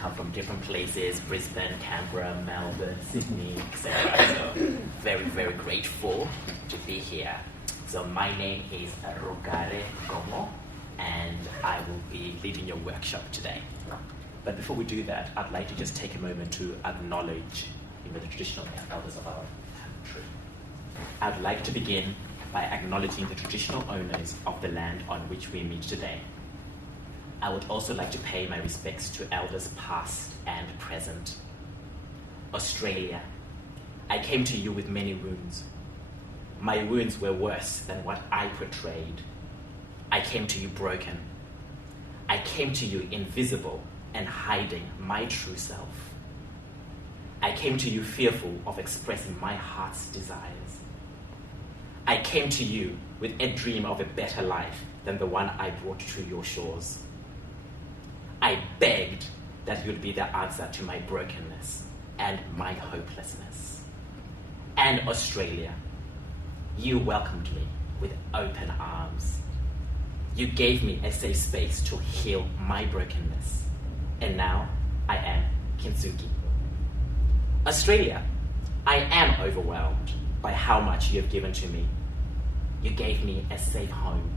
come from different places, Brisbane, Canberra, Melbourne, Sydney, etc. So very, very grateful to be here. So my name is Rugare Gomo, and I will be leading your workshop today. But before we do that, I'd like to just take a moment to acknowledge the traditional elders of our country. I'd like to begin by acknowledging the traditional owners of the land on which we meet today. I would also like to pay my respects to elders past and present. Australia, I came to you with many wounds. My wounds were worse than what I portrayed. I came to you broken. I came to you invisible and hiding my true self. I came to you fearful of expressing my heart's desires. I came to you with a dream of a better life than the one I brought to your shores. I begged that you'd be the answer to my brokenness and my hopelessness. And Australia, you welcomed me with open arms. You gave me a safe space to heal my brokenness. And now I am Kintsugi. Australia, I am overwhelmed by how much you have given to me. You gave me a safe home.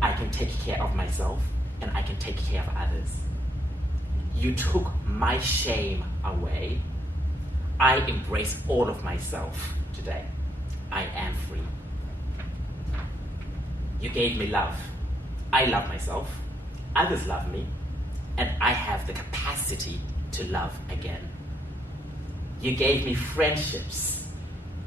I can take care of myself and I can take care of others. You took my shame away. I embrace all of myself today. I am free. You gave me love. I love myself. Others love me. And I have the capacity to love again. You gave me friendships.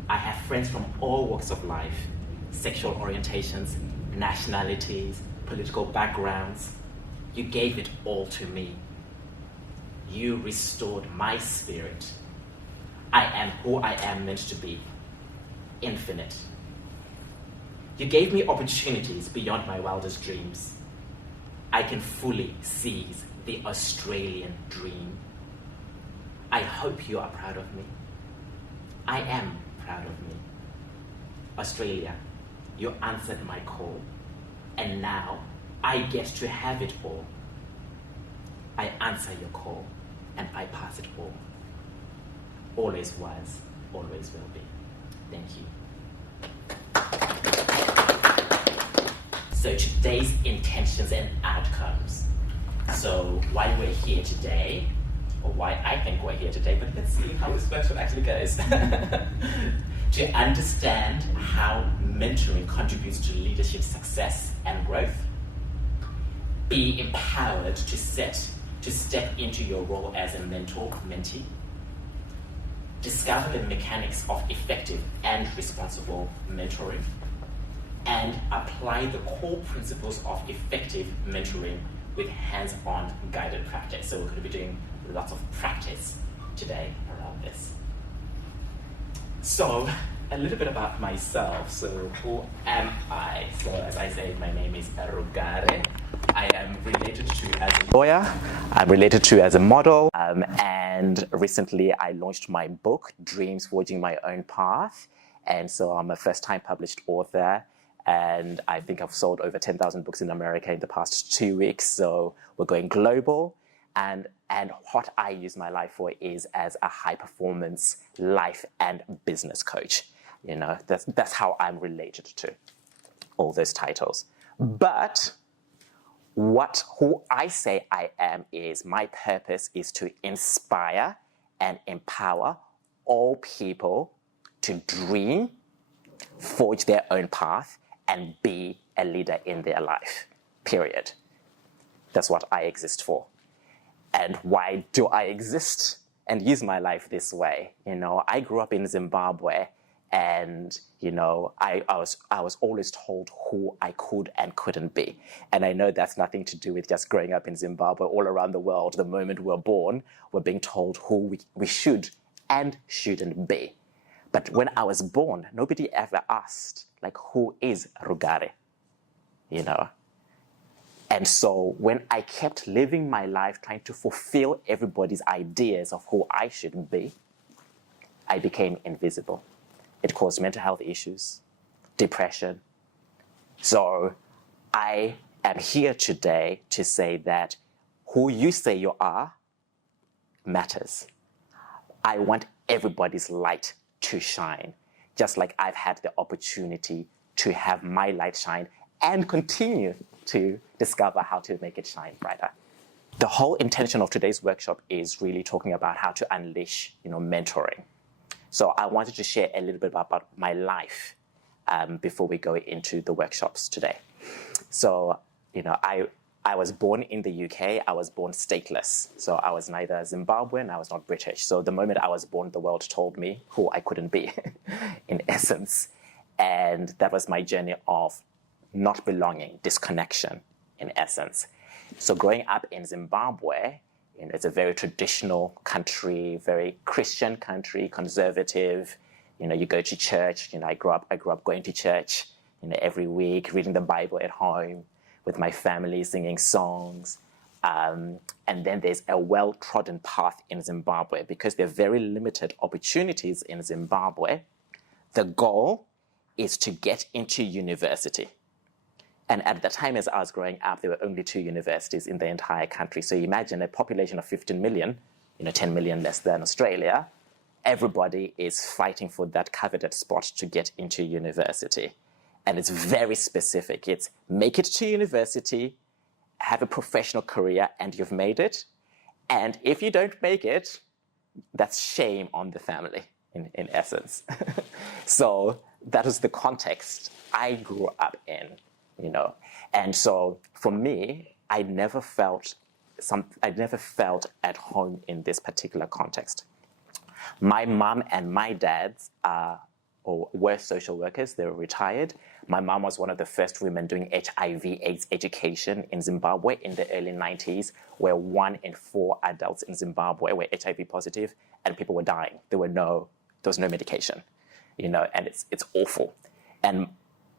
I have friends from all walks of life, sexual orientations, nationalities, political backgrounds. You gave it all to me. You restored my spirit. I am who I am meant to be, infinite. You gave me opportunities beyond my wildest dreams. I can fully seize the Australian dream. I hope you are proud of me. I am proud of me. Australia, you answered my call, and now I get to have it all. I answer your call, and I pass it all. Always was, always will be. Thank you. So today's intentions and outcomes. So why we're here today, or why I think we're here today, but let's see how this workshop actually goes. To understand how mentoring contributes to leadership success and growth. Be empowered to step into your role as a mentor-mentee. Discover the mechanics of effective and responsible mentoring. And apply the core principles of effective mentoring with hands-on guided practice. So we're going to be doing lots of practice today around this. So, a little bit about myself. So, who am I? So, as I said, my name is Rugare. I am related to as a lawyer. I'm related to as a model. And recently, I launched my book, Dreams Forging My Own Path. And so, I'm a first-time published author. And I think I've sold over 10,000 books in America in the past 2 weeks. So, we're going global. And what I use my life for is as a high-performance life and business coach. You know, that's how I'm related to all those titles. But who I say I am is my purpose is to inspire and empower all people to dream, forge their own path, and be a leader in their life, period. That's what I exist for. And why do I exist and use my life this way? You know, I grew up in Zimbabwe, and you know, I was always told who I could and couldn't be. And I know that's nothing to do with just growing up in Zimbabwe. All around the world, the moment we're born, we're being told who we should and shouldn't be. But when I was born, nobody ever asked, like, who is Rugare? You know? And so when I kept living my life trying to fulfill everybody's ideas of who I should be, I became invisible. It caused mental health issues, depression. So I am here today to say that who you say you are matters. I want everybody's light to shine, just like I've had the opportunity to have my light shine and continue to discover how to make it shine brighter. The whole intention of today's workshop is really talking about how to unleash, mentoring. So I wanted to share a little bit about my life before we go into the workshops today. So, I was born in the UK. I was born stateless. So I was neither Zimbabwean, I was not British. So the moment I was born, the world told me who I couldn't be, in essence. And that was my journey of not belonging, disconnection, in essence. So growing up in Zimbabwe, it's a very traditional country, very Christian country, conservative. You go to church. I grew up going to church, every week, reading the Bible at home with my family, singing songs. And then there's a well-trodden path in Zimbabwe because there are very limited opportunities in Zimbabwe. The goal is to get into university. And at the time as I was growing up, there were only 2 universities in the entire country. So imagine a population of 15 million, 10 million less than Australia. Everybody is fighting for that coveted spot to get into university. And it's very specific. It's make it to university, have a professional career, and you've made it. And if you don't make it, that's shame on the family, in essence. So that was the context I grew up in, And so for me, I never felt at home in this particular context. My mom and my dad were social workers. They were retired. My mom was one of the first women doing HIV/AIDS education in Zimbabwe in the early 90s, where 1 in 4 adults in Zimbabwe were HIV positive and people were dying. There was no medication, and it's awful. And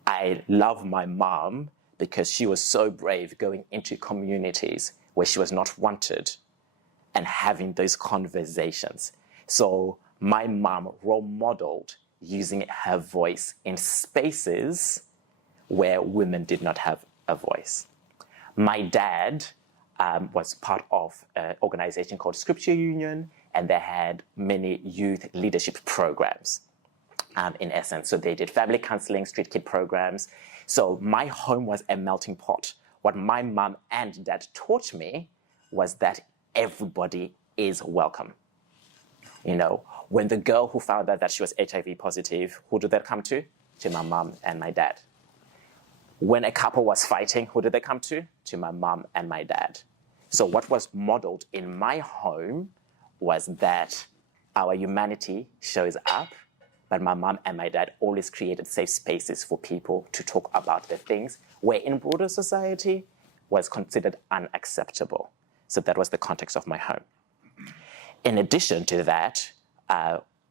I love my mom because she was so brave going into communities where she was not wanted and having those conversations. So my mom role modeled using her voice in spaces where women did not have a voice. My dad was part of an organization called Scripture Union, and they had many youth leadership programs, in essence. So they did family counseling, street kid programs. So my home was a melting pot. What my mom and dad taught me was that everybody is welcome. When the girl who found out that she was HIV positive, who did that come to? To my mom and my dad. When a couple was fighting, who did they come to? To my mom and my dad. So what was modeled in my home was that our humanity shows up, but my mom and my dad always created safe spaces for people to talk about the things where in broader society was considered unacceptable. So that was the context of my home. In addition to that,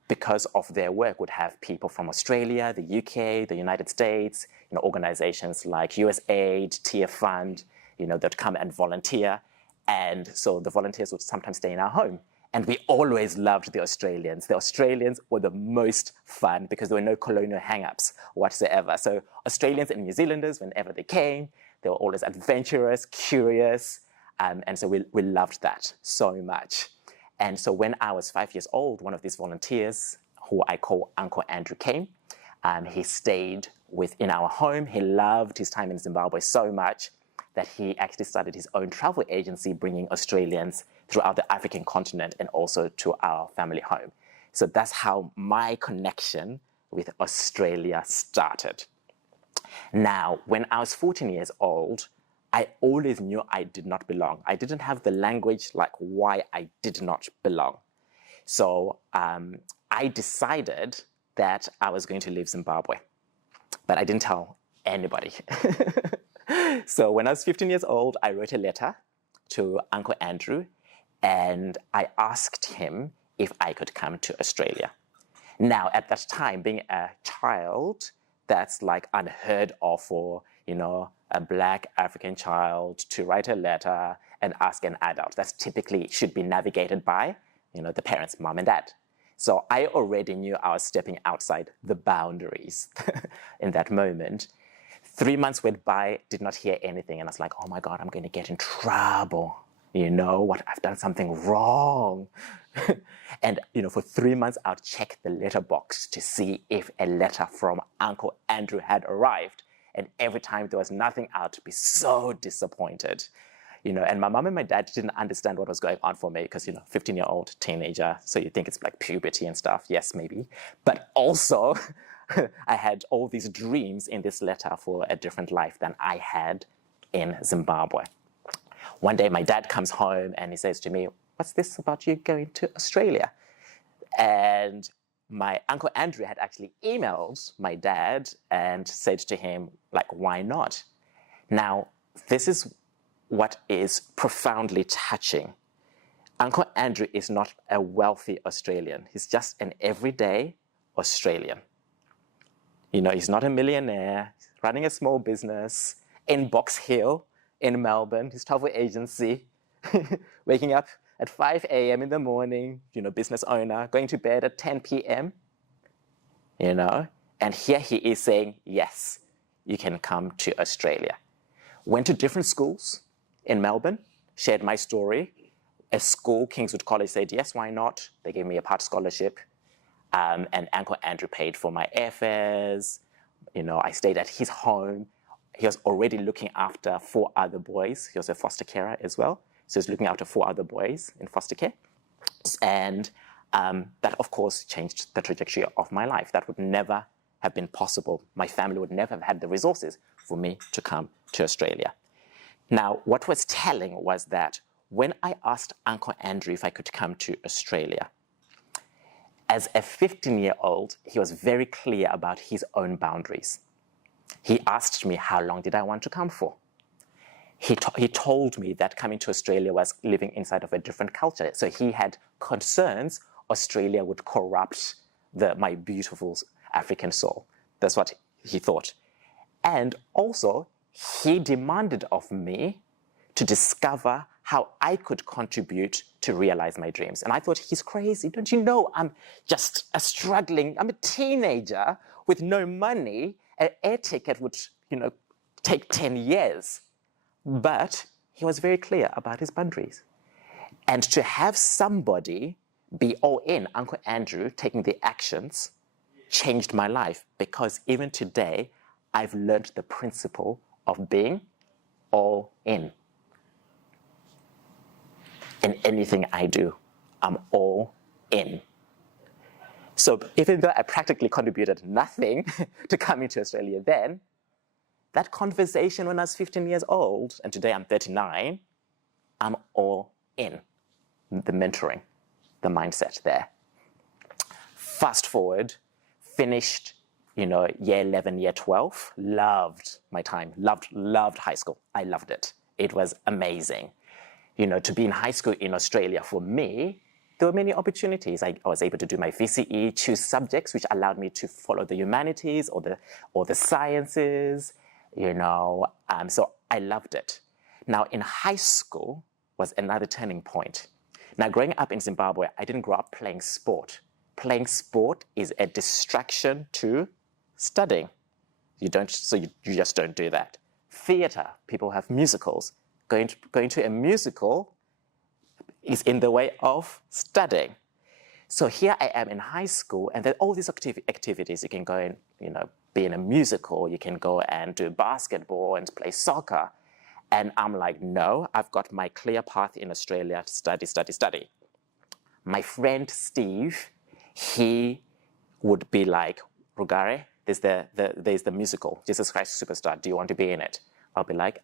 because of their work, would have people from Australia, the UK, the United States, organizations like USAID, Tier Fund, that come and volunteer. And so the volunteers would sometimes stay in our home. And we always loved the Australians. The Australians were the most fun because there were no colonial hang-ups whatsoever. So Australians and New Zealanders, whenever they came, they were always adventurous, curious. And so we loved that so much. And so when I was 5 years old, one of these volunteers, who I call Uncle Andrew, came. He stayed within our home. He loved his time in Zimbabwe so much that he actually started his own travel agency, bringing Australians throughout the African continent and also to our family home. So that's how my connection with Australia started. Now, when I was 14 years old, I always knew I did not belong. I didn't have the language like why I did not belong. So I decided that I was going to leave Zimbabwe, but I didn't tell anybody. So when I was 15 years old, I wrote a letter to Uncle Andrew, and I asked him if I could come to Australia. Now, at that time, being a child, that's like unheard of for, a Black African child to write a letter and ask an adult. That's typically should be navigated by, the parents, mom and dad. So I already knew I was stepping outside the boundaries in that moment. 3 months went by, did not hear anything. And I was like, oh my God, I'm going to get in trouble. You know what? I've done something wrong. And, for 3 months, I'd check the letterbox to see if a letter from Uncle Andrew had arrived. And every time there was nothing, I'd be so disappointed. And my mom and my dad didn't understand what was going on for me because, 15-year-old teenager, so you think it's like puberty and stuff. Yes, maybe. But also, I had all these dreams in this letter for a different life than I had in Zimbabwe. One day, my dad comes home and he says to me, "What's this about you going to Australia?" And my Uncle Andrew had actually emailed my dad and said to him, like, why not? Now, this is what is profoundly touching. Uncle Andrew is not a wealthy Australian. He's just an everyday Australian. He's not a millionaire. He's running a small business in Box Hill in Melbourne, his travel agency, waking up at 5 a.m. in the morning, business owner, going to bed at 10 p.m., and here he is saying, yes, you can come to Australia. Went to different schools in Melbourne, shared my story. A school, Kingswood College, said, yes, why not? They gave me a part scholarship, and Uncle Andrew paid for my airfares. I stayed at his home. He was already looking after 4 other boys. He was a foster carer as well. So he was looking after 4 other boys in foster care. And that, of course, changed the trajectory of my life. That would never have been possible. My family would never have had the resources for me to come to Australia. Now, what was telling was that when I asked Uncle Andrew if I could come to Australia, as a 15-year-old, he was very clear about his own boundaries. He asked me how long did I want to come for. He told me that coming to Australia was living inside of a different culture. So he had concerns Australia would corrupt my beautiful African soul. That's what he thought. And also, he demanded of me to discover how I could contribute to realize my dreams. And I thought, he's crazy. Don't you know I'm just I'm a teenager with no money. An air ticket would, take 10 years. But he was very clear about his boundaries. And to have somebody be all in, Uncle Andrew, taking the actions, changed my life. Because even today, I've learned the principle of being all in. In anything I do, I'm all in. So even though I practically contributed nothing to coming to Australia then, that conversation when I was 15 years old, and today I'm 39, I'm all in. The mentoring, the mindset there. Fast forward, finished, year 11, year 12, loved my time, loved high school. I loved it. It was amazing. To be in high school in Australia, for me, there were many opportunities. I was able to do my VCE, choose subjects which allowed me to follow the humanities or the sciences, so I loved it. Now, in high school was another turning point. Now, growing up in Zimbabwe, I didn't grow up playing sport. Playing sport is a distraction to studying. You just don't do that. Theater, people have musicals. Going to a musical is in the way of studying. So here I am in high school, and there are all these activities. You can go and, be in a musical. You can go and do basketball and play soccer. And I'm like, no, I've got my clear path in Australia to study. My friend Steve, he would be like, Rugare, there's the musical, Jesus Christ Superstar. Do you want to be in it? I'll be like,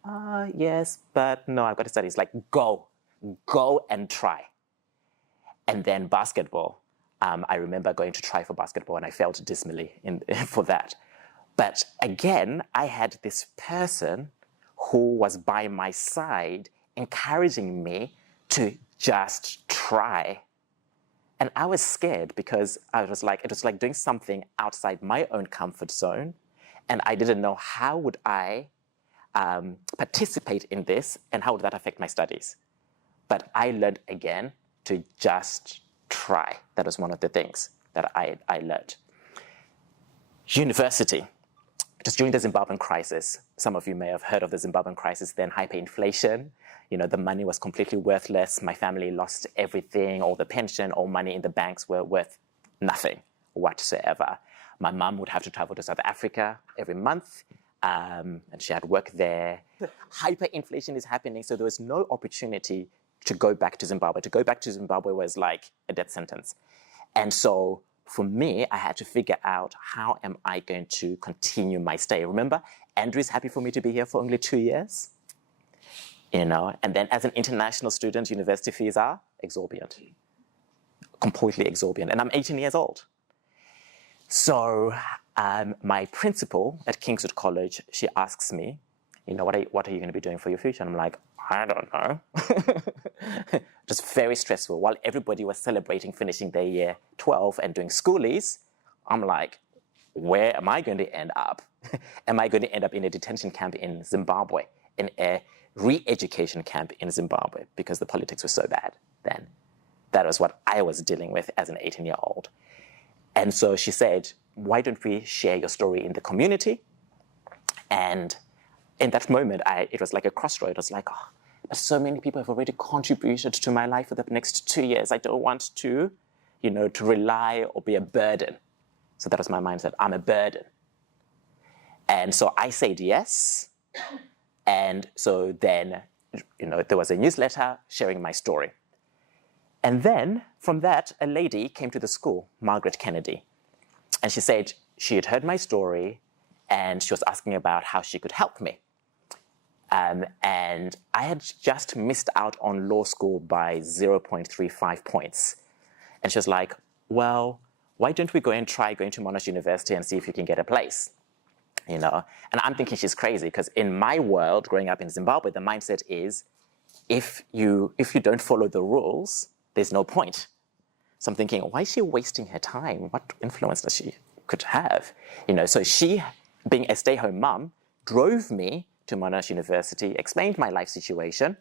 yes, but no, I've got to study. It's like, go and try. And then basketball. I remember going to try for basketball and I failed dismally for that. But again, I had this person who was by my side encouraging me to just try. And I was scared because it was like doing something outside my own comfort zone. And I didn't know how would I participate in this and how would that affect my studies. But I learned again to just try. That was one of the things that I learned. University. just during the Zimbabwean crisis. Some of you may have heard of the Zimbabwean crisis then, hyperinflation. The money was completely worthless. My family lost everything, all the pension, all money in the banks were worth nothing whatsoever. My mum would have to travel to South Africa every month, and she had work there. Hyperinflation is happening, so there was no opportunity to go back to Zimbabwe. To go back to Zimbabwe was like a death sentence. And so for me, I had to figure out, how am I going to continue my stay? Remember, Andrew is happy for me to be here for only 2 years. And then as an international student, university fees are exorbitant, completely exorbitant. And I'm 18 years old. So my principal at Kingswood College, she asks me, what are you going to be doing for your future? And I'm like, I don't know. Just very stressful. While everybody was celebrating finishing their year 12 and doing schoolies, I'm like, where am I going to end up? Am I going to end up in a detention camp in Zimbabwe, in a re-education camp in Zimbabwe, because the politics were so bad then? That was what I was dealing with as an 18-year-old. And so she said, why don't we share your story in the community? And in that moment, it was like a crossroad. It was like, oh, but so many people have already contributed to my life for the next 2 years. I don't want to, to rely or be a burden. So that was my mindset. I'm a burden. And so I said yes. And so then, there was a newsletter sharing my story. And then from that, a lady came to the school, Margaret Kennedy. And she said she had heard my story and she was asking about how she could help me. And I had just missed out on law school by 0.35 points. And she was like, well, why don't we go and try going to Monash University and see if you can get a place? And I'm thinking she's crazy, because in my world, growing up in Zimbabwe, the mindset is, if you don't follow the rules, there's no point. So I'm thinking, why is she wasting her time? What influence does she could have? So she, being a stay-home mum, drove me to Monash University, explained my life situation,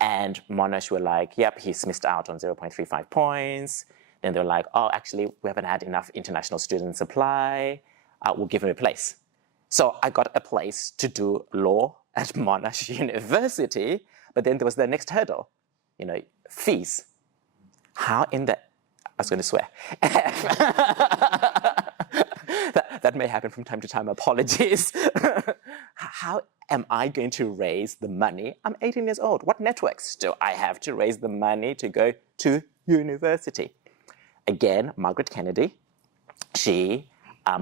and Monash were like, yep, he's missed out on 0.35 points. Then they're like, oh, actually, we haven't had enough international students apply. We'll give him a place. So I got a place to do law at Monash University, but then there was the next hurdle, fees. How in the, I was going to swear. that may happen from time to time, apologies. How am I going to raise the money? I'm 18 years old. What networks do I have to raise the money to go to university? Again, Margaret Kennedy, she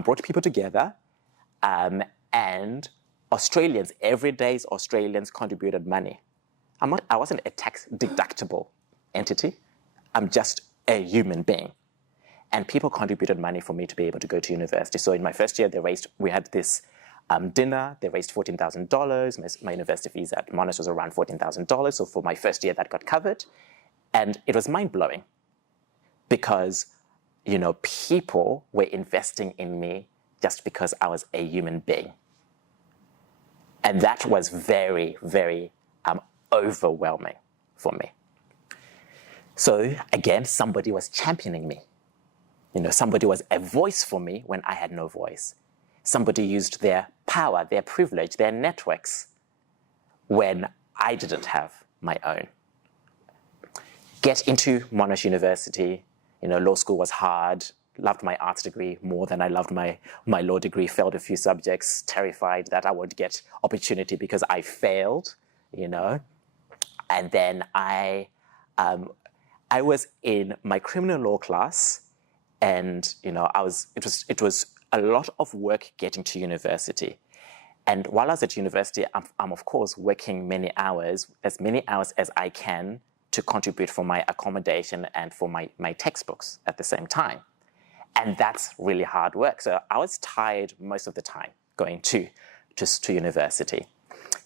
brought people together, and Australians, everyday Australians contributed money. I wasn't a tax deductible entity. I'm just a human being. And people contributed money for me to be able to go to university. So in my first year, we had this dinner. They raised $14,000. My university fees at Monash was around $14,000. So for my first year, that got covered. And it was mind-blowing because, people were investing in me just because I was a human being. And that was very, very overwhelming for me. So again, somebody was championing me. Somebody was a voice for me when I had no voice. Somebody used their power, their privilege, their networks when I didn't have my own. Get into Monash University. Law school was hard. Loved my arts degree more than I loved my law degree. Failed a few subjects, terrified that I would get opportunity because I failed, And then I was in my criminal law class, and it was a lot of work getting to university. And while I was at university, I'm of course working many hours, as many hours as I can, to contribute for my accommodation and for my textbooks at the same time. And that's really hard work. So I was tired most of the time going to university.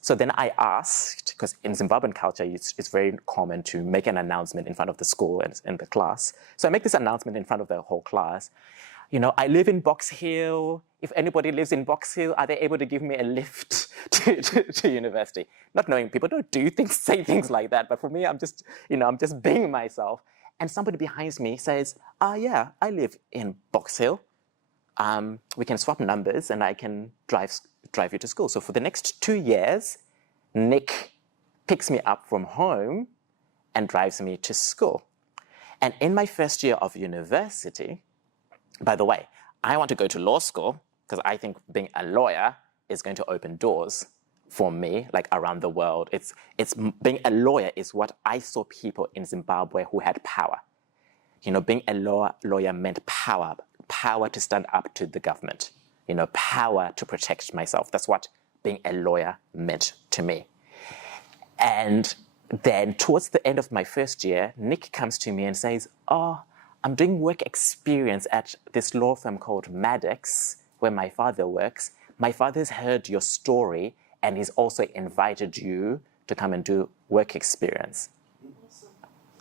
So then I asked, because in Zimbabwean culture, it's very common to make an announcement in front of the school and in the class. So I make this announcement in front of the whole class. I live in Box Hill. If anybody lives in Box Hill, are they able to give me a lift to university? Not knowing people don't say things like that. But for me, I'm just being myself. And somebody behind me says, yeah, I live in Box Hill. we can swap numbers and I can drive you to school. So for the next 2 years, Nick picks me up from home and drives me to school. And in my first year of university, by the way, I want to go to law school because I think being a lawyer is going to open doors for me, like around the world. It's being a lawyer is what I saw people in Zimbabwe who had power. You know, being a lawyer meant power to stand up to the government, you know, power to protect myself. That's what being a lawyer meant to me. And then towards the end of my first year, Nick comes to me and says, oh, I'm doing work experience at this law firm called Maddox, where my father works. My father's heard your story and he's also invited you to come and do work experience.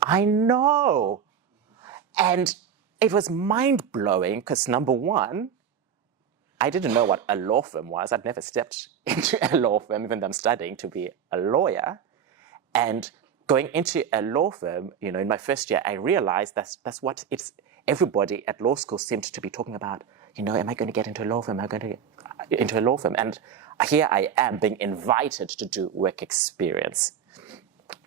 I know. And it was mind-blowing because, number one, I didn't know what a law firm was. I'd never stepped into a law firm, even though I'm studying to be a lawyer. And going into a law firm, you know, in my first year, I realized that's what it's. Everybody at law school seemed to be talking about. You know, am I going to get into a law firm? Am I going to get into a law firm? And here I am being invited to do work experience.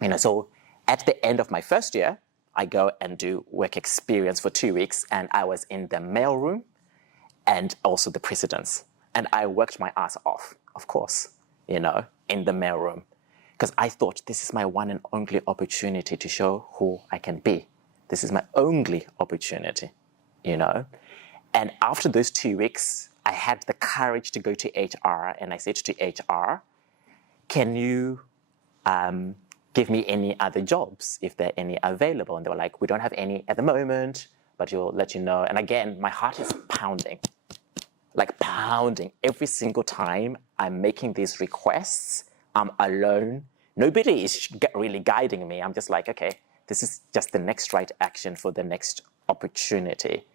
You know, so at the end of my first year, I go and do work experience for 2 weeks, and I was in the mailroom and also the president's. And I worked my ass off, of course, you know, in the mailroom. Because I thought this is my one and only opportunity to show who I can be. This is my only opportunity, you know. And after those 2 weeks, I had the courage to go to HR, and I said to HR, can you give me any other jobs if there are any available? And they were like, we don't have any at the moment, but we'll let you know. And again, my heart is pounding, like pounding every single time I'm making these requests. I'm alone. Nobody is really guiding me. I'm just like, okay, this is just the next right action for the next opportunity.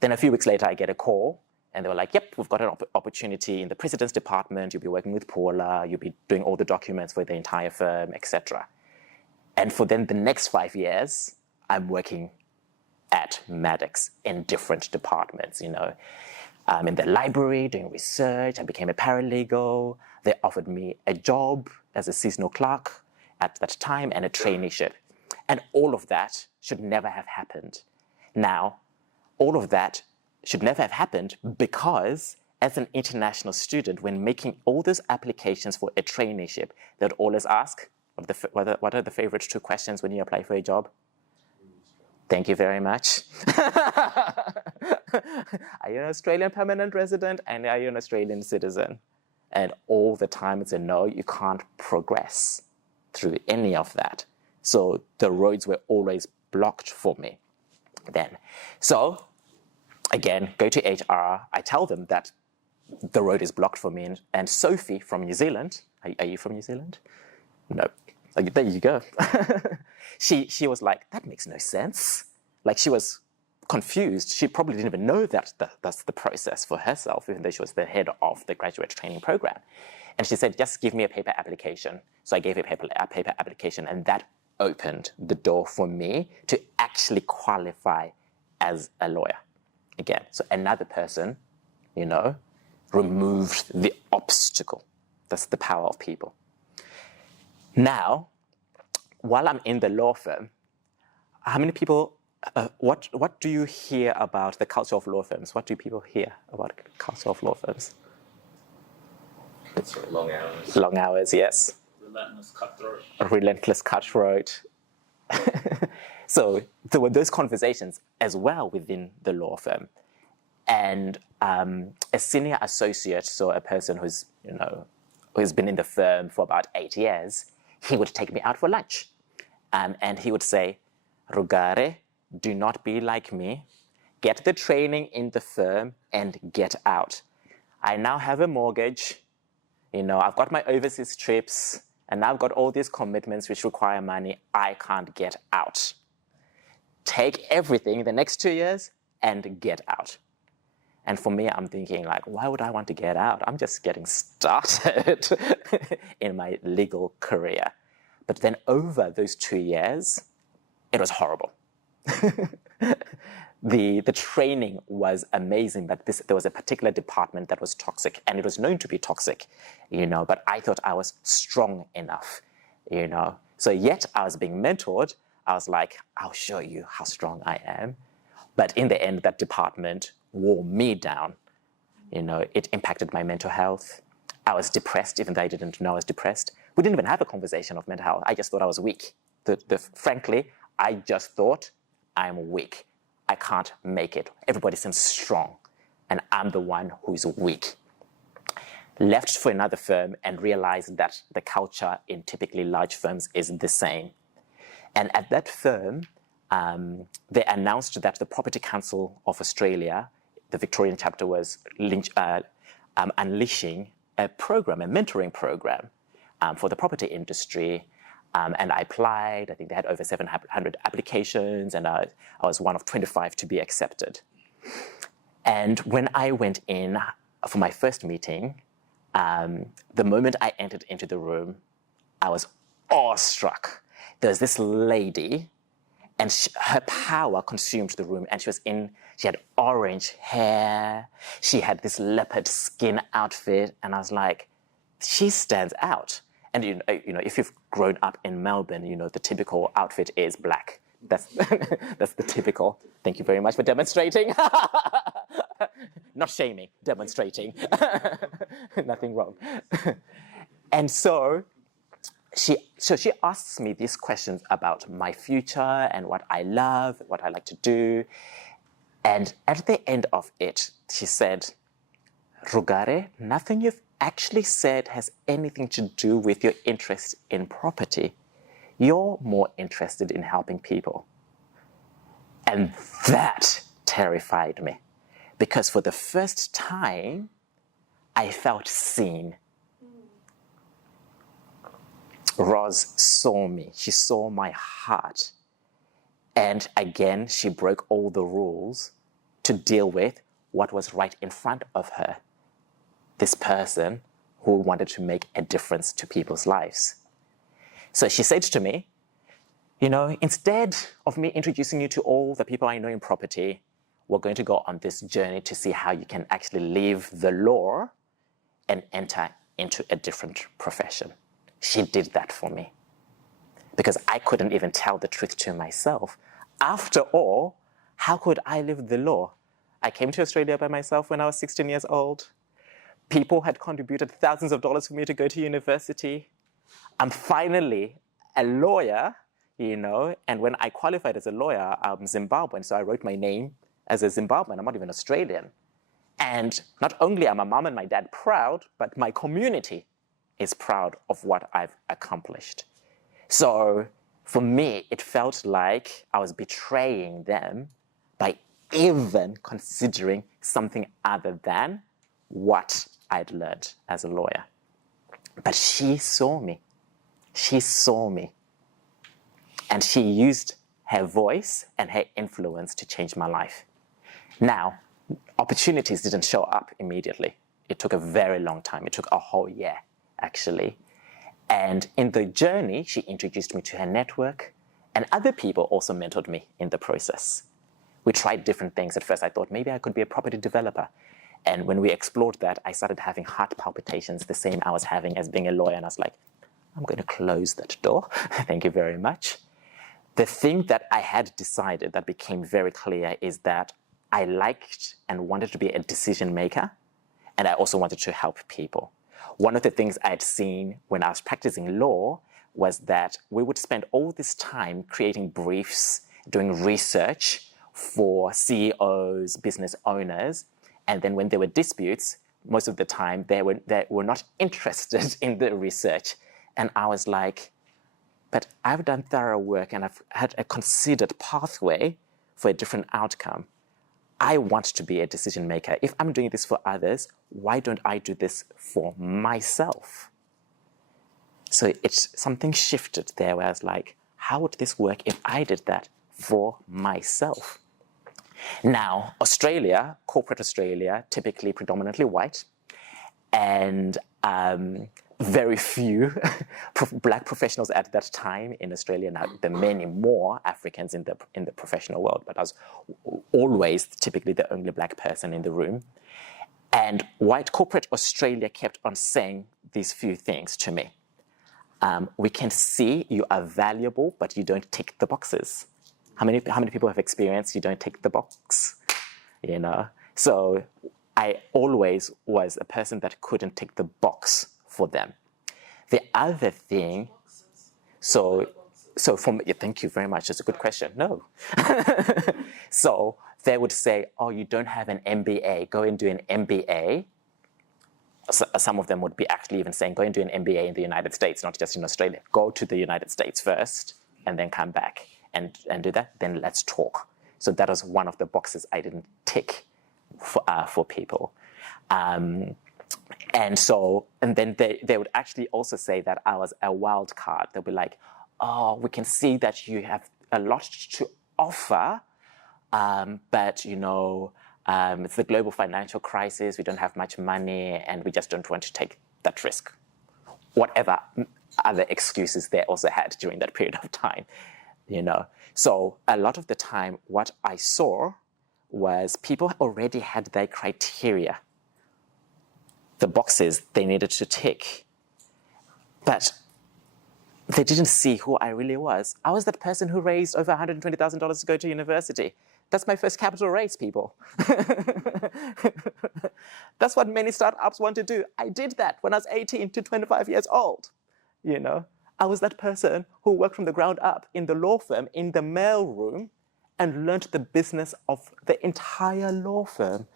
Then a few weeks later, I get a call, and they were like, yep, we've got an opportunity in the president's department. You'll be working with Paula. You'll be doing all the documents for the entire firm, etc. And for then the next 5 years, I'm working at Maddox in different departments, you know. I'm in the library doing research. I became a paralegal. They offered me a job as a seasonal clerk at that time and a traineeship. And all of that should never have happened. Now, all of that should never have happened because as an international student, when making all those applications for a traineeship, they'd always ask, what are the favorite 2 questions when you apply for a job? Thank you very much. Are you an Australian permanent resident and are you an Australian citizen? And all the time it's a no, you can't progress through any of that. So the roads were always blocked for me then. So again, go to HR. I tell them that the road is blocked for me. And Sophie from New Zealand, are you from New Zealand? No. There you go. She was like, that makes no sense. Like she was confused. She probably didn't even know that that's the process for herself, even though she was the head of the graduate training program. And she said, just give me a paper application. So I gave a paper application, and that opened the door for me to actually qualify as a lawyer again. So another person, you know, removed the obstacle. That's the power of people. Now, while I'm in the law firm, how many people, what do you hear about the culture of law firms? What do people hear about the culture of law firms? It's long hours. Long hours, yes. Relentless cutthroat. A relentless cutthroat. So there were those conversations as well within the law firm. And a senior associate, so a person who's been in the firm for about 8 years, he would take me out for lunch. And he would say, Rugare, do not be like me. Get the training in the firm and get out. I now have a mortgage. You know, I've got my overseas trips, and now I've got all these commitments which require money. I can't get out. Take everything the next 2 years and get out. And for me, I'm thinking like, why would I want to get out? I'm just getting started in my legal career. But then over those 2 years, it was horrible. the training was amazing, but there was a particular department that was toxic, and it was known to be toxic, but I thought I was strong enough, So yet I was being mentored. I was like, I'll show you how strong I am. But in the end, that department wore me down. It impacted my mental health. I was depressed, even though I didn't know I was depressed. We didn't even have a conversation of mental health. I just thought I was weak. Frankly, I just thought I'm weak. I can't make it. Everybody seems strong, and I'm the one who's weak. Left for another firm and realized that the culture in typically large firms is the same. And at that firm, they announced that the Property Council of Australia, the Victorian chapter, was unleashing a program, a mentoring program for the property industry. And I applied. I think they had over 700 applications, and I was one of 25 to be accepted. And when I went in for my first meeting, the moment I entered into the room, I was awestruck. There's this lady, and her power consumed the room, and she had orange hair, she had this leopard skin outfit, and I was like, she stands out. And if you've grown up in Melbourne, the typical outfit is black. That's that's the typical. Thank you very much for demonstrating. Not shaming, demonstrating. Nothing wrong. And so she asks me these questions about my future and what I love, what I like to do. And at the end of it, she said, Rugare, nothing you've actually said has anything to do with your interest in property. You're more interested in helping people. And that terrified me, because for the first time, I felt seen. Roz saw me. She saw my heart. And again, she broke all the rules to deal with what was right in front of her. This person who wanted to make a difference to people's lives. So she said to me, instead of me introducing you to all the people I know in property, we're going to go on this journey to see how you can actually leave the law and enter into a different profession. She did that for me, because I couldn't even tell the truth to myself. After all, how could I leave the law? I came to Australia by myself when I was 16 years old. People had contributed thousands of dollars for me to go to university. I'm finally a lawyer, and when I qualified as a lawyer, I'm Zimbabwean, so I wrote my name as a Zimbabwean. I'm not even Australian. And not only are my mom and my dad proud, but my community is proud of what I've accomplished. So for me, it felt like I was betraying them by even considering something other than what I'd learned as a lawyer. But she saw me. She saw me. And she used her voice and her influence to change my life. Now, opportunities didn't show up immediately. It took a very long time. It took a whole year, actually. And in the journey, she introduced me to her network, and other people also mentored me in the process. We tried different things. At first, I thought maybe I could be a property developer. And when we explored that, I started having heart palpitations, the same I was having as being a lawyer. And I was like, I'm going to close that door. Thank you very much. The thing that I had decided that became very clear is that I liked and wanted to be a decision maker. And I also wanted to help people. One of the things I'd seen when I was practicing law was that we would spend all this time creating briefs, doing research for CEOs, business owners. And then when there were disputes, most of the time they were not interested in the research. And I was like, but I've done thorough work and I've had a considered pathway for a different outcome. I want to be a decision maker. If I'm doing this for others, why don't I do this for myself? So something shifted there where I was like, how would this work if I did that for myself? Now, corporate Australia, typically predominantly white, and very few black professionals at that time in Australia. Now there are many more Africans in the professional world, but I was always typically the only black person in the room. And white corporate Australia kept on saying these few things to me. We can see you are valuable, but you don't tick the boxes. How many people have experienced you don't tick the box? You know, so I always was a person that couldn't tick the box for them. The other thing, so for me, thank you very much. It's a good question. No. So they would say, oh, you don't have an MBA. Go and do an MBA. So, some of them would be actually even saying, go and do an MBA in the United States, not just in Australia. Go to the United States first and then come back and do that. Then let's talk. So that was one of the boxes I didn't tick for people. And then they would actually also say that I was a wild card. They'll be like, oh, we can see that you have a lot to offer, but, you know, it's the global financial crisis. We don't have much money and we just don't want to take that risk. Whatever other excuses they also had during that period of time, you know. So a lot of the time, what I saw was people already had their criteria, the boxes they needed to tick, but they didn't see who I really was. I was that person who raised over $120,000 to go to university. That's my first capital raise, people. That's what many startups want to do. I did that when I was 18 to 25 years old, you know. I was that person who worked from the ground up in the law firm, in the mail room, and learned the business of the entire law firm,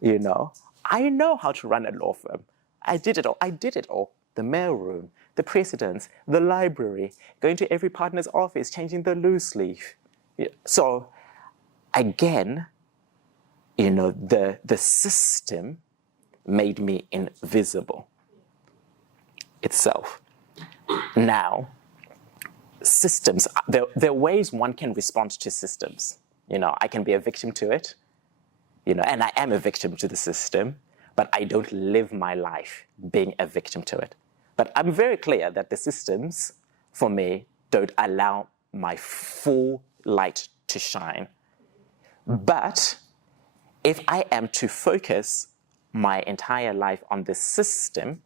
you know. I know how to run a law firm. I did it all. The mail room, the precedents, the library, going to every partner's office, changing the loose leaf. So again, you know, the system made me invisible itself. Now, systems, there are ways one can respond to systems. You know, I can be a victim to it, you know, and I am a victim to the system, but I don't live my life being a victim to it. But I'm very clear that the systems, for me, don't allow my full light to shine. But if I am to focus my entire life on the system,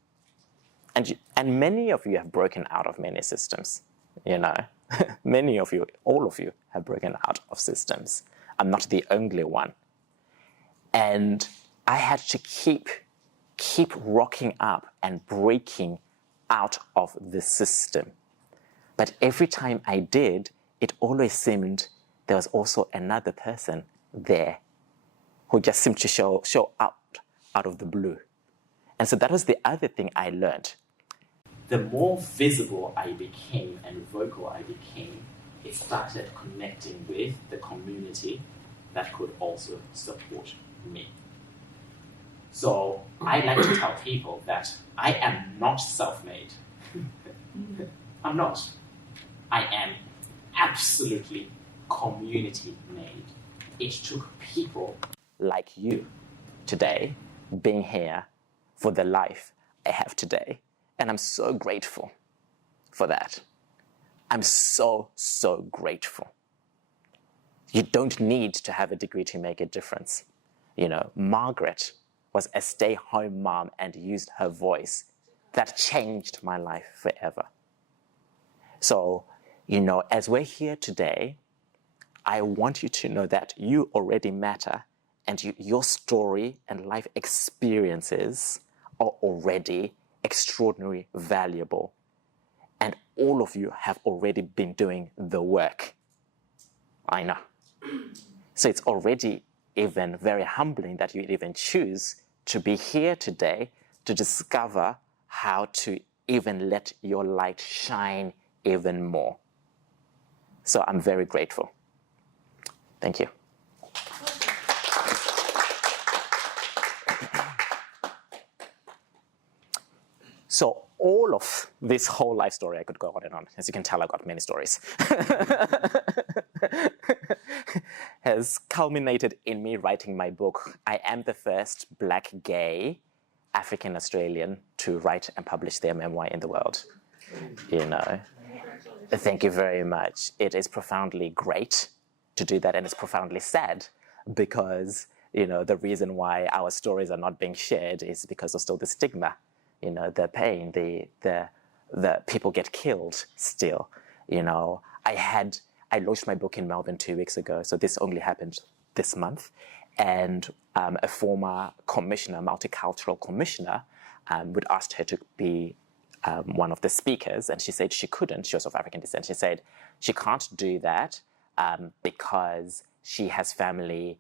and many of you have broken out of many systems, you know. Many of you, all of you have broken out of systems. I'm not the only one. And I had to keep rocking up and breaking out of the system. But every time I did, it always seemed there was also another person there who just seemed to show up out of the blue. And so that was the other thing I learned. The more visible I became and vocal I became, it started connecting with the community that could also support me. So I like to tell people that I am not self-made. I'm not. I am absolutely community-made. It took people like you today being here for the life I have today. And I'm so grateful for that. I'm so, so grateful. You don't need to have a degree to make a difference. You know, Margaret was a stay-home mom and used her voice. That changed my life forever. So, you know, as we're here today, I want you to know that you already matter and your story and life experiences are already extraordinarily valuable. And all of you have already been doing the work. I know. So it's already even very humbling that you'd even choose to be here today to discover how to even let your light shine even more. So I'm very grateful. Thank you. So all of this whole life story, I could go on and on. As you can tell, I've got many stories. Has culminated in me writing my book. I am the first Black gay African Australian to write and publish their memoir in the world. You know, thank you very much. It is profoundly great to do that, and it's profoundly sad because, you know, the reason why our stories are not being shared is because of still the stigma, you know, the pain, the people get killed still. You know, I launched my book in Melbourne 2 weeks ago, so this only happened this month, and a former commissioner, multicultural commissioner, would asked her to be one of the speakers, and she said she couldn't. She was of African descent. She said she can't do that because she has family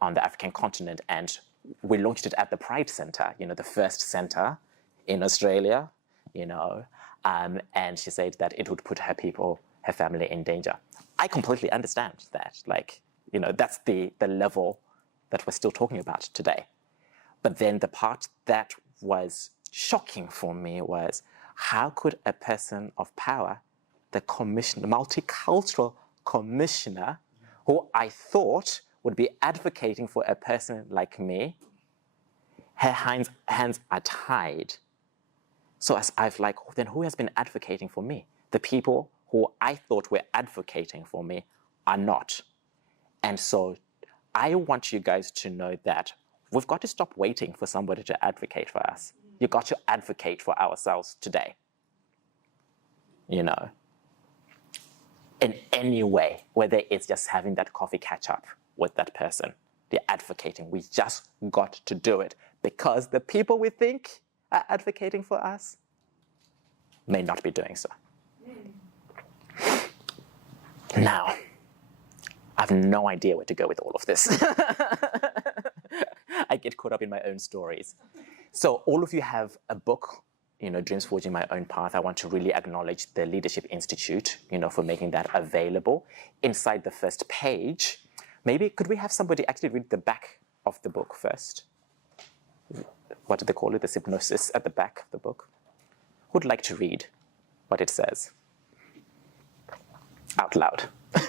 on the African continent, and we launched it at the Pride Centre, you know, the first centre in Australia, you know, and she said that it would put her family in danger. I completely understand that, like, you know, that's the level that we're still talking about today. But then the part that was shocking for me was, how could a person of power, the multicultural commissioner, who I thought would be advocating for a person like me, her hands are tied. So as I've like, then who has been advocating for me? The people who I thought were advocating for me are not. And so I want you guys to know that we've got to stop waiting for somebody to advocate for us. You've got to advocate for ourselves today. You know, in any way, whether it's just having that coffee catch up with that person, they're advocating. We just got to do it, because the people we think are advocating for us may not be doing so. Now, I have no idea where to go with all of this. I get caught up in my own stories. So all of you have a book, you know, Dreams Forging My Own Path. I want to really acknowledge the Leadership Institute, you know, for making that available. Inside the first page, maybe could we have somebody actually read the back of the book first? What do they call it? The synopsis at the back of the book. Who'd like to read what it says? Out loud. I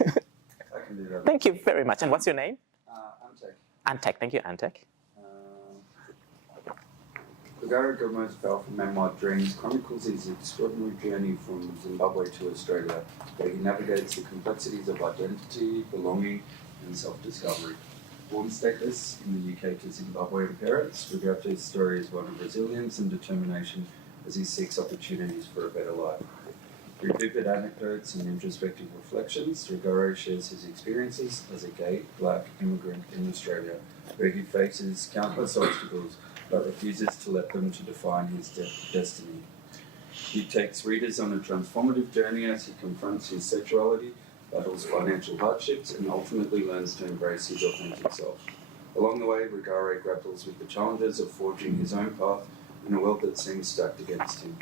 can do that. Thank you very much. And what's your name? Antek. Antek. Thank you, Antek. Rugare Gomo's powerful memoir, Dreams, chronicles his extraordinary journey from Zimbabwe to Australia, where he navigates the complexities of identity, belonging, and self-discovery. Born stateless in the UK to Zimbabwean parents, Rugare's story is one of resilience and determination as he seeks opportunities for a better life. Through vivid anecdotes and introspective reflections, Rugare shares his experiences as a gay, black immigrant in Australia, where he faces countless obstacles but refuses to let them to define his destiny. He takes readers on a transformative journey as he confronts his sexuality, battles financial hardships, and ultimately learns to embrace his authentic self. Along the way, Rugare grapples with the challenges of forging his own path in a world that seems stacked against him.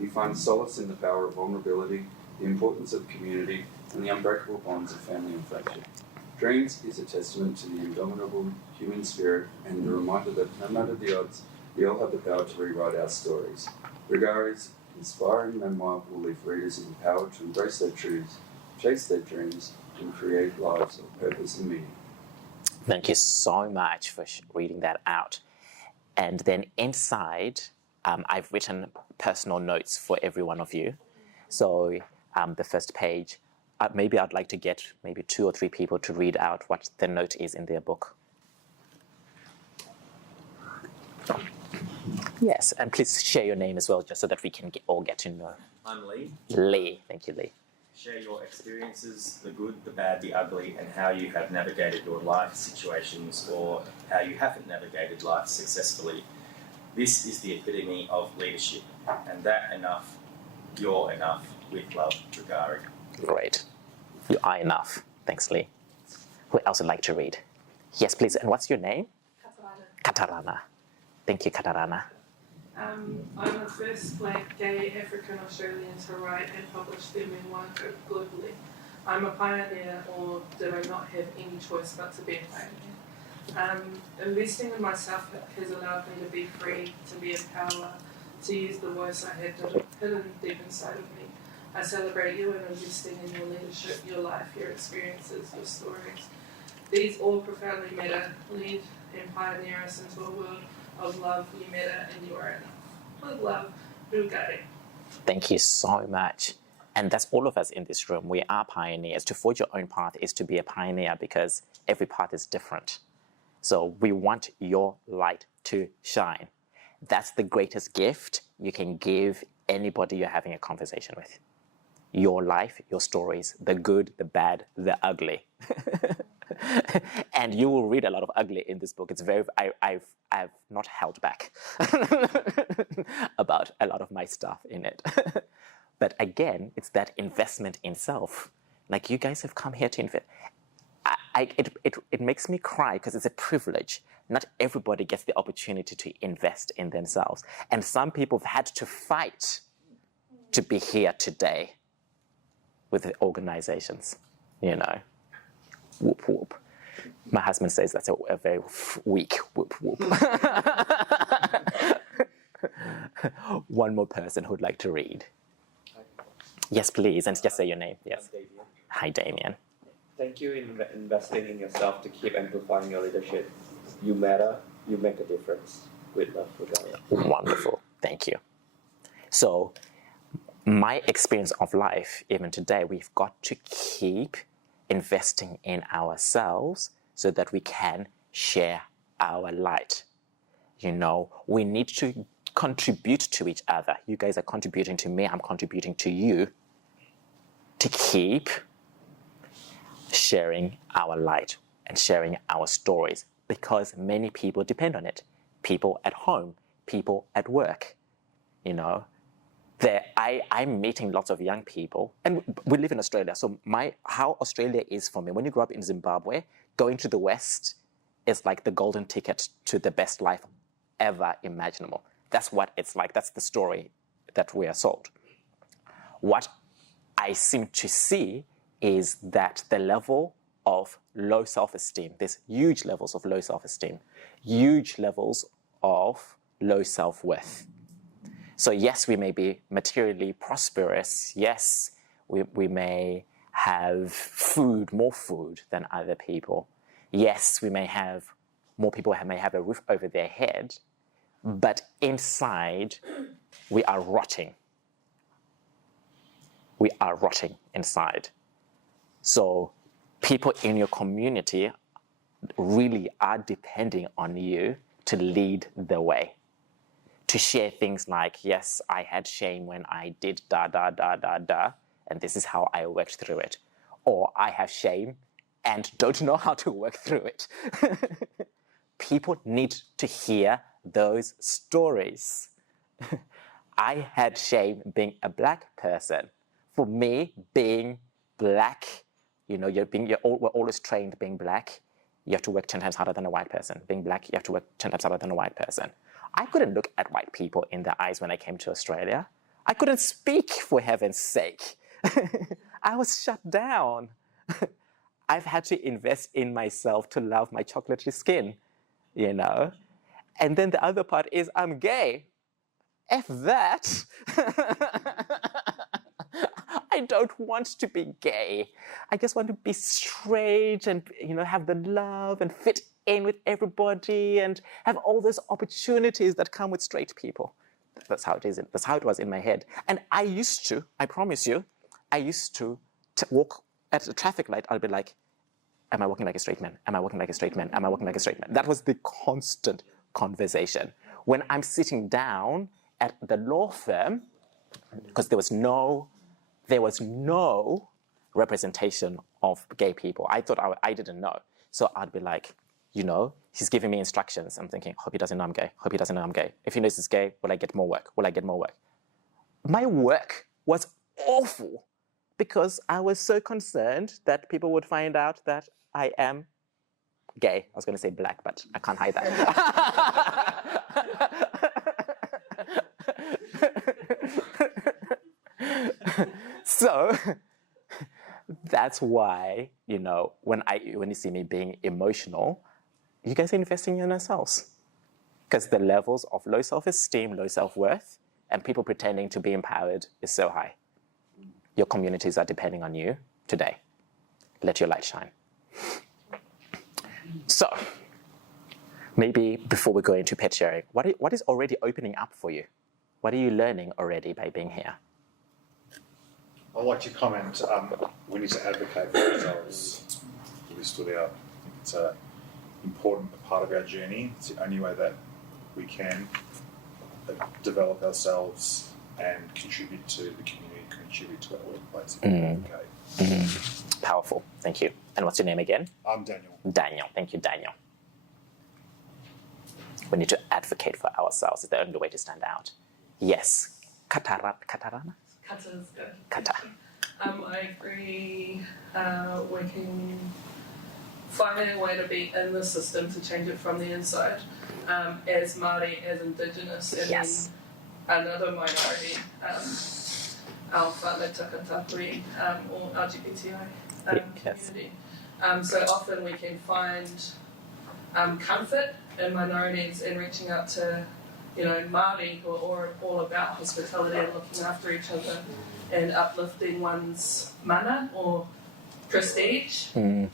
He finds solace in the power of vulnerability, the importance of community, and the unbreakable bonds of family and friendship. Dreams is a testament to the indomitable human spirit and a reminder that no matter the odds, we all have the power to rewrite our stories. Rugare's inspiring memoir will leave readers empowered to embrace their truths, chase their dreams, and create lives of purpose and meaning. Thank you so much for reading that out. And then inside, I've written personal notes for every one of you. So the first page, maybe I'd like to get maybe 2 or 3 people to read out what the note is in their book. Yes, and please share your name as well, just so that we can all get to know. I'm Lee. Lee, thank you, Lee. Share your experiences, the good, the bad, the ugly, and how you have navigated your life situations or how you haven't navigated life successfully. This is the epitome of leadership, and that enough, you're enough, with love, Rugare. Great. You are enough. Thanks, Lee. Who else would like to read? Yes, please. And what's your name? Katarana. Thank you, Katarana. I'm the first Black gay African Australian to write and publish their memoir globally. I'm a pioneer, or did I not have any choice but to be a pioneer? Investing in myself has allowed me to be free, to be in power, to use the voice I had hidden deep inside of me. I celebrate you in investing in your leadership, your life, your experiences, your stories. These all profoundly matter, lead and pioneer us into a world of love, you matter, and you are enough. With love, Rugare. Thank you so much. And that's all of us in this room. We are pioneers. To forge your own path is to be a pioneer because every path is different. So we want your light to shine. That's the greatest gift you can give anybody you're having a conversation with. Your life, your stories, the good, the bad, the ugly. And you will read a lot of ugly in this book. It's very, I've not held back about a lot of my stuff in it. But again, it's that investment in self. Like, you guys have come here to invest. It makes me cry because it's a privilege. Not everybody gets the opportunity to invest in themselves. And some people have had to fight to be here today with the organizations, you know. Whoop, whoop. My husband says that's a very weak whoop, whoop. One more person who'd like to read. Yes, please, and just say your name. Yes. Hi, Damien. Thank you in investing in yourself to keep amplifying your leadership. You matter, you make a difference. With love, Rugare. Wonderful. Thank you. So, my experience of life, even today, we've got to keep investing in ourselves so that we can share our light. You know, we need to contribute to each other. You guys are contributing to me, I'm contributing to you to keep sharing our light and sharing our stories, because many people depend on it. People at home, people at work, you know. I'm meeting lots of young people, and we live in Australia, so how Australia is for me, when you grow up in Zimbabwe, going to the West is like the golden ticket to the best life ever imaginable. That's what it's like. That's the story that we are sold. What I seem to see is that the level of low self-esteem, there's huge levels of low self-esteem, huge levels of low self-worth. So yes, we may be materially prosperous. Yes, we may have food, more food than other people. Yes, we may have, more people may have a roof over their head, but inside we are rotting. We are rotting inside. So people in your community really are depending on you to lead the way. To share things like, yes, I had shame when I did da, da, da, da, da, and this is how I worked through it. Or I have shame and don't know how to work through it. People need to hear those stories. I had shame being a black person. For me, being black, you know, we're always trained being black. You have to work 10 times harder than a white person. Being black, you have to work 10 times harder than a white person. I couldn't look at white people in the eyes when I came to Australia. I couldn't speak, for heaven's sake. I was shut down. I've had to invest in myself to love my chocolatey skin, you know. And then the other part is I'm gay. F that. I don't want to be gay. I just want to be straight and, you know, have the love and fit in with everybody and have all those opportunities that come with straight people. That's how it is. That's how it was in my head. And I used to, I promise you, I used to walk at a traffic light. I'll be like, am I walking like a straight man? Am I walking like a straight man? Am I walking like a straight man? That was the constant conversation. When I'm sitting down at the law firm, because there was no representation of gay people. I thought I didn't know. So I'd be like, you know, he's giving me instructions. I'm thinking, hope he doesn't know I'm gay. Hope he doesn't know I'm gay. If he knows he's gay, will I get more work? Will I get more work? My work was awful because I was so concerned that people would find out that I am gay. I was going to say black, but I can't hide that. So that's why, you know, when you see me being emotional, you guys are investing in yourselves. Because the levels of low self-esteem, low self-worth, and people pretending to be empowered is so high. Your communities are depending on you today. Let your light shine. So, Maybe before we go into pet sharing, what is already opening up for you? What are you learning already by being here? I'd like to comment, we need to advocate for ourselves. Really stood out. I think it's an important part of our journey. It's the only way that we can develop ourselves and contribute to the community, contribute to our workplace. Powerful. Thank you. And what's your name again? I'm Daniel. Daniel. Thank you, Daniel. We need to advocate for ourselves. It's the only way to stand out. Yes. Katarana? Kata's good. Kata. I agree. We can find a way to be in the system to change it from the inside. As Māori, as Indigenous, and Yes. then another minority, our whānau takatapui, or LGBTI Yes. community. So often we can find comfort in minorities and reaching out to, Māori who are all about hospitality and looking after each other and uplifting one's mana or prestige and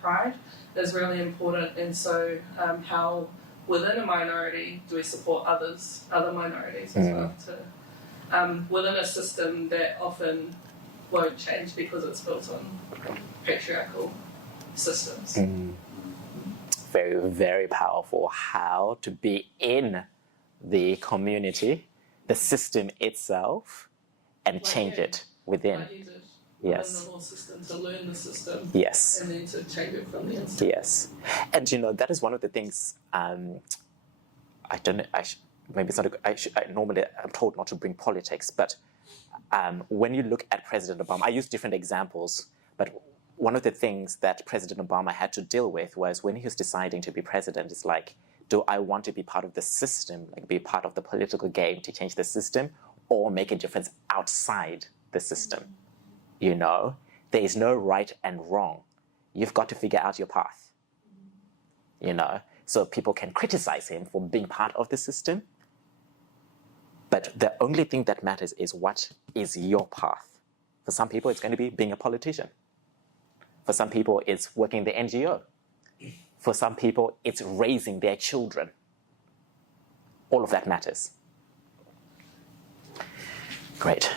pride is really important. And so how within a minority do we support other minorities as well to within a system that often won't change because it's built on patriarchal systems. Very, very powerful. How to be in the community, the system itself, and change it within. Like you did Yes. within the law system to learn the system Yes. and then to change it from the inside. Yes. And that is one of the things, I don't know, maybe it's not, normally I'm told not to bring politics, but when you look at President Obama, I use different examples, but one of the things that President Obama had to deal with was when he was deciding to be president, it's like, do I want to be part of the system, like be part of the political game to change the system, or make a difference outside the system? There is no right and wrong. You've got to figure out your path. So people can criticize him for being part of the system, but the only thing that matters is what is your path. For some people, it's going to be being a politician. For some people, it's working in the NGO. For some people, it's raising their children. All of that matters. Great.